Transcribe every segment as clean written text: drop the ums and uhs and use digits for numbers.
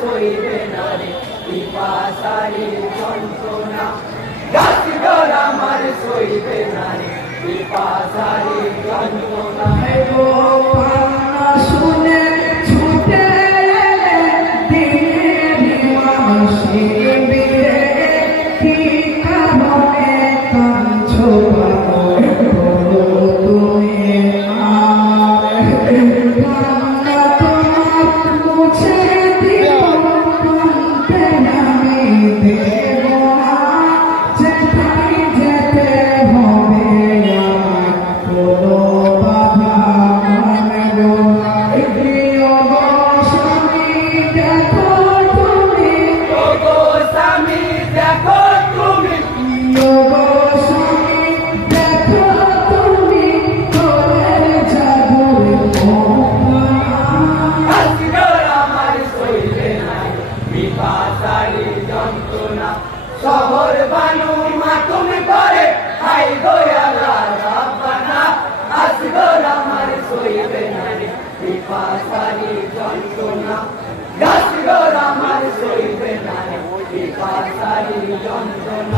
সইবে না রে পিপাসারি যন্ত্রণা গাছগর আমার সইবে না রে পিপাসারি যন্ত্রণা শুনে ছুটে শহর বানু মা তুমি করে হাই দয়ালা রাব্বানা আসগর আমার সইবে না রে পিপাসারি যন্ত্রণা আসগর আমার সইবে না রে পিপাসারি যন্ত্রণা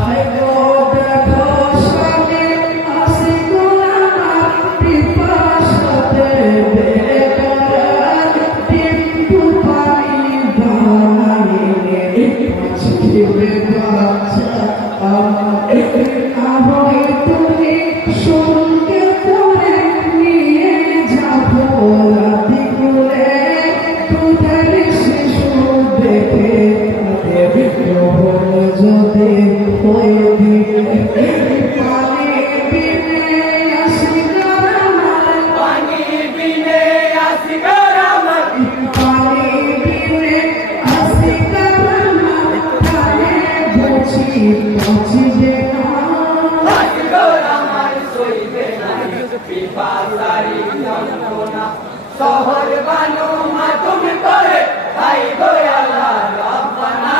শহর বানু মা তুমি করে হাই দয়ালা রাব্বানা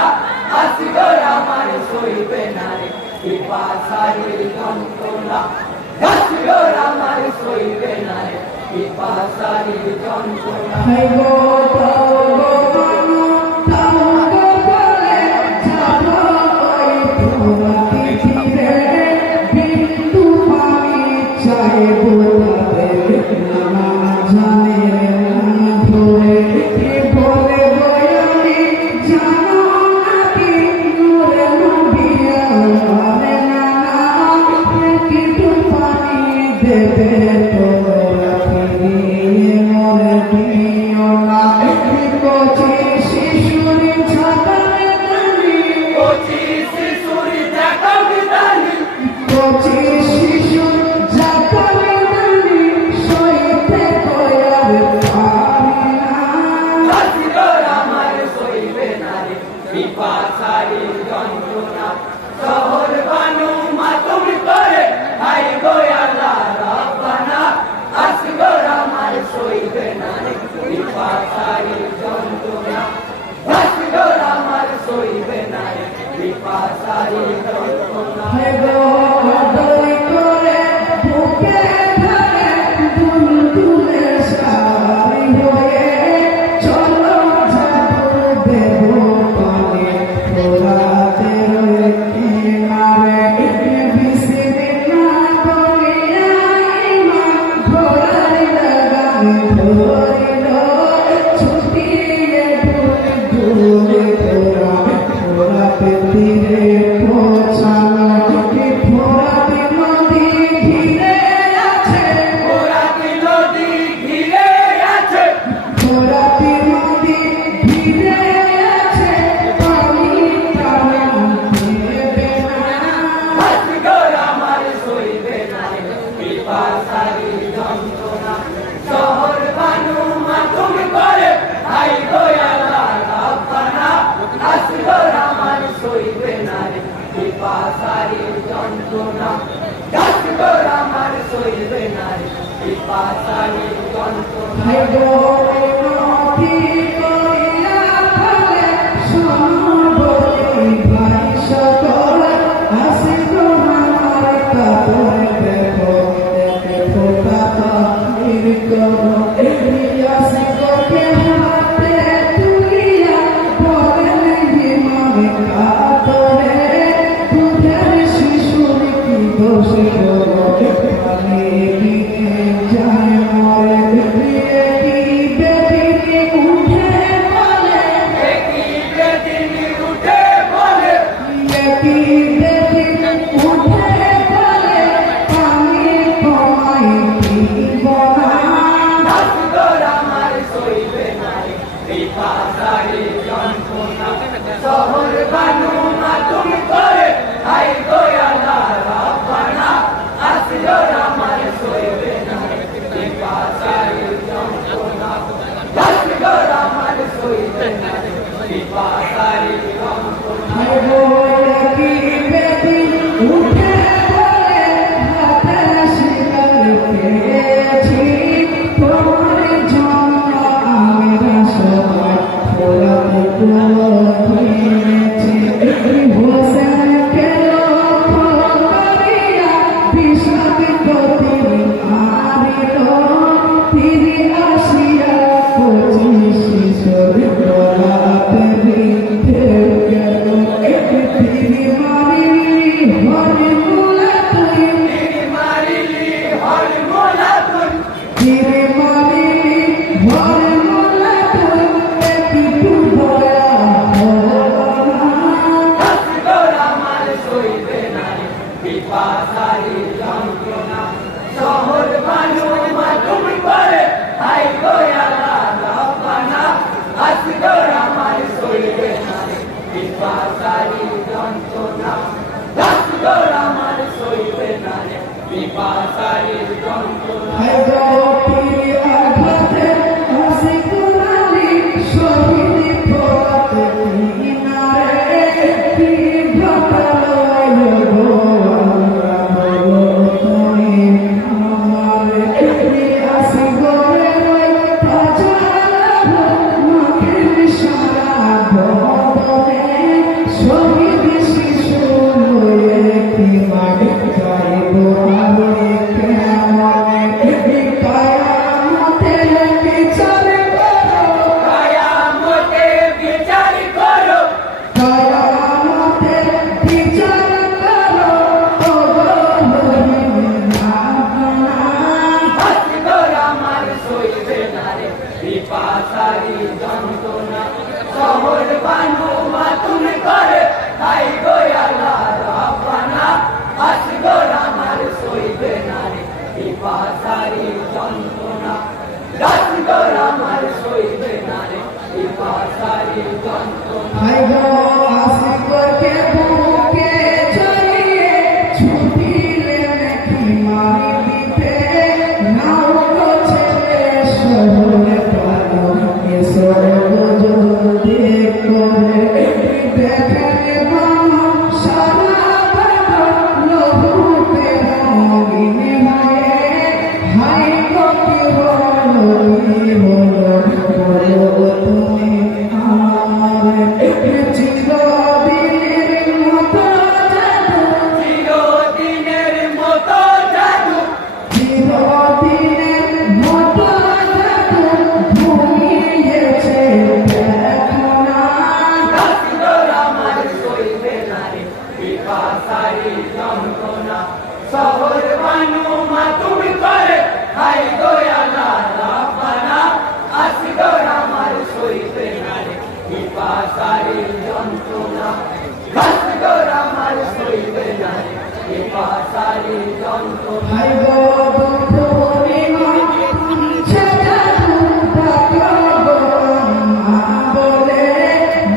আসগর আমার সইবে না রে পিপাসারি যন্ত্রণা আসগর আমার সইবে না রে পিপাসারি যন্ত্রণা পিপাসারি যন্ত্রণা শহর বানু মা তুমি করে হাই দয়ালা রাব্বানা আসগর আমার সইবে না রে পিপাসারি যন্ত্রণা আসগর আমার সইবে না রে পিপাসারি যন্ত্রণা পিপাসারি যন্ত্রণা আসিয়া 25 সরকারাতে বিধে গেল তিনি মারিলি হরি মোলা তুই মারিলি হর মোলা তুই তিনি মারিলি হরি মোলা তুই একটু দয়া আসগর আমার সইবে না রে পিপাসারি যন্ত্রণা শহর বানু মাতুম করে হাই গো আল্লাহ রব্বানা আসগর আমার সইবে না রে পিপাসারি যন্ত্রণা আসগর আমার সইবে না রে পিপাসারি যন্ত্রণা হায় গো পীর আঘাতে হাসি কোলালি শহীদ পথে কিনারে কি ঘটালো গো আল্লাহ বলো তুমি আমারে আসি গোরে রই তাজালা মাটির সারা বদনে শহীদ শিশু লয়ে কি মাটি যাইব আরে কেমনে কায়ামতে বিচার করো কায়ামতে বিচার করো কায়ামতে বিচার করো ও আসগর আমার সইবে না রে পিপাসারি যন্ত্রণা শহর বানু মাতুম করে হাই গো আল্লাহ রব্বানা আসগর আমার সইবে না রে পিপাসারি যন্ত্রণা আসগর আমার সইবে না রে পিপাসারি যন্ত্রণা হায় গো আশিককে বুকে জড়িয়ে ছুটিলে নাকি মারি দিতে নাও গো ছেলে শহরে পালো এসো গো যদি করে দেখে মামা সারা বাবা লহুতে রঙিন হয়ে হাই গো কি হলো বলো তুমি আমার চিরদিনের মতো জাদু চিরদিনের মতো জাদু চিরদিনের মতো জাদু ঘুমিয়েছে এখন আসগর আমার সইবে না রে পিপাসারি যন্ত্রণা শহর বানু মাতুম করে হাই গো আল্লাহ রব্বানা আসগর আমার সইবে না রে পিপাসারি যন্ত্রণা আসগর আমার সইবে না রে পিপাসারি যন্ত্রণা হাই গো দুঃখ পূর্ণিমা ছেড়ে ডাকো মা বলে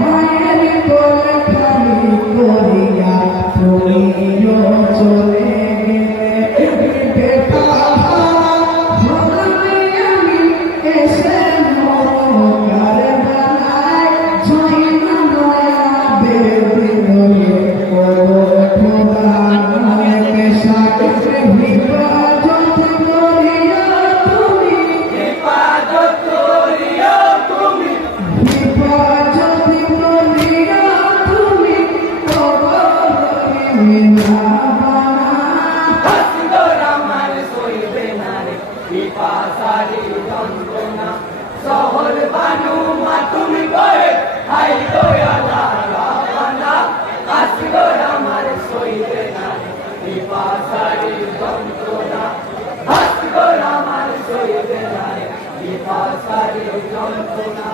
মায়ের কোলে খালি করিয়া তুমিও চলে গেলে বেটা ভগবান আমি এসে মরকার বানাই জয়না নয়া বেদি নয়ে খোদা নামকে সাথে হিফাজত করিয়া তুমি হেফাজত করিও তুমি হিফাজত করিয়া তুমি মিনা আসগর আমার সইবে না রে পিপাসারি যন্ত্রণা শহর বানু মাতুম করে হাই গো আল্লাহ রব্বানা আসগর আমার সইবে না রে পিপাসারি যন্ত্রণা আসগর আমার সইবে না রে পিপাসারি যন্ত্রণা